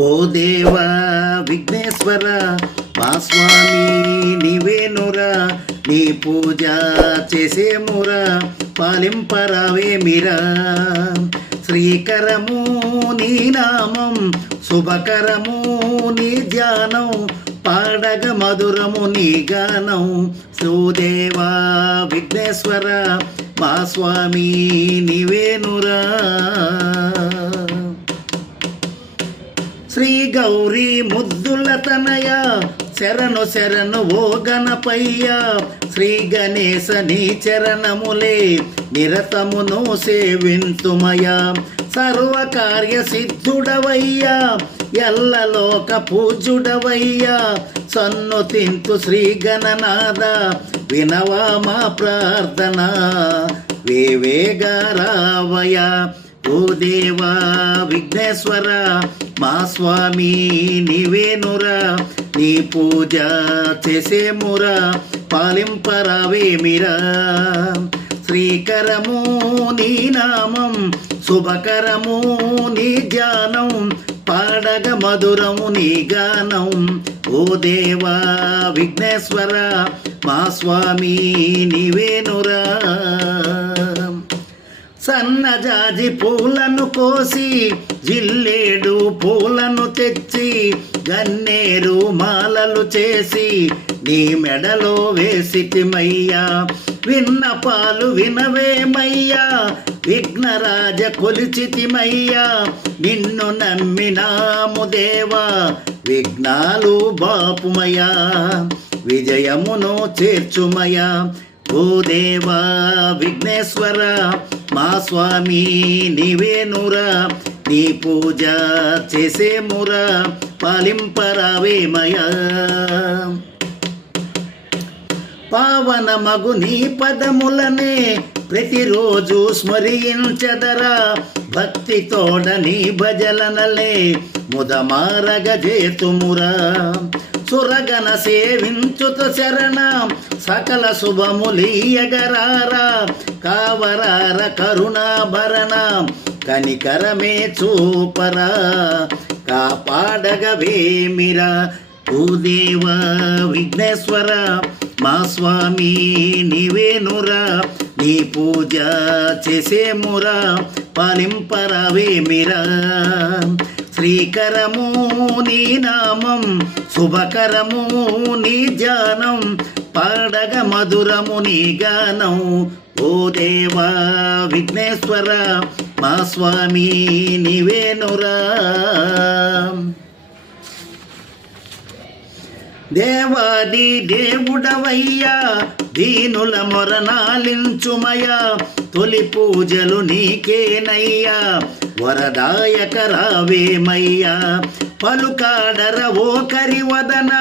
ఓ దేవా విఘ్నేశ్వర మా స్వామి నీవేనురా నీ పూజ చేసేమురా పాలింపరావేమిరా శ్రీకరము నీ నామం శుభకరము నీ ధ్యానం పాడగ మధురము నీ గానం. సుదేవా విఘ్నేశ్వర మా స్వామి నీవేనురా. గౌరీ ముద్దుల తనయ. శరణు శరణు ఓ గణపయ్య. శ్రీ గణేశ నీ చరణములే నిరతమును సేవింతుమయ. సర్వకార్య సిద్ధుడవయ్యా. ఎల్లలోక పూజుడవయ్యా సన్ను తింతు శ్రీ గణనాద వినవా మా ప్రార్థన. వేవేగారావయ ఓ దేవా విఘ్నేశ్వర. మా స్వామి నీవేనురా నీ పూజ చేసేమురా పాలింపరావేమిరా? శ్రీకరము నీ నామం శుభకరము నీ ధ్యానం పాడగ మధురము నీ గానం. ఓ దేవా విఘ్నేశ్వర మా స్వామి నీవేనురా. సన్నజాజి పూలను కోసి జిల్లేడు పూలను తెచ్చి గన్నేరు మాలలు చేసి నీ మెడలో వేసిటిమయ్యా విన్నపాలు వినవేమయ్యా విఘ్నరాజ కొలిచితిమయ్యా నిన్ను నమ్మినాము దేవా విఘ్నాలు బాపుమయా విజయమును చేర్చుమయా ఓ దేవా విఘ్నేశ్వర మా స్వామి నీవేనురా నీ పూజ చేసేమురా పాలింపరావేమయ పావన మగు నీ పదములనే ప్రతిరోజు స్మరించదరా. భక్తి తోడని భజలనలే ముదమారగ చురగన సేవించుత శరణం సకల శుభములీయగరారా కావరార కరుణాభరణ కనికరమే చూపరా. కాపాడగవేమిరా భూదేవ విఘ్నేశ్వర. మా స్వామి నీవేనురా నీ పూజ చేసేమురా పాలింపరవేమిరా. శ్రీకరము నీ నామం శుభకరము నీ ధ్యానం పాడగ మధురము నీ గానం. ఓ దేవా విఘ్నేశ్వర మా స్వామి నీవేనురా. దేవాది దేవుడవయ్యా దీనుల మొరనాలించుమయా తొలి పూజలు నీకేనయ్యా. వరదాయక రావేమయ్యా పలుకాడర ఓకరి కరివదన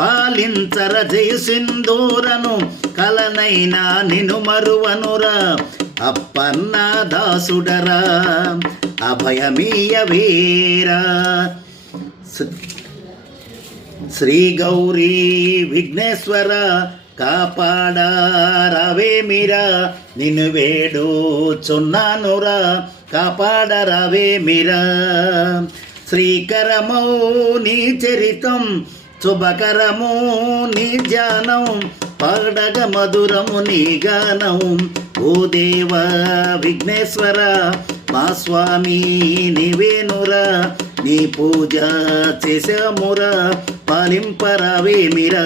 పాలించర జయసింధూరను కలనైనా నిను మరువనురా. అప్పన్న దాసుడరా అభయమీయ వీరా శ్రీ గౌరీ విఘ్నేశ్వర కాపాడరావేమిరా నిన్ను వేడు చున్నానురా కాపాడరావేమిరా శ్రీకరమౌ నీ చరితం శుభకరము నీ ధ్యానం పాడగ మధురము నీ గానం. ఓ దేవ విఘ్నేశ్వర మా స్వామి నీవేనురా. నీ పూజ చేసామురా పాలింపరావేమిరా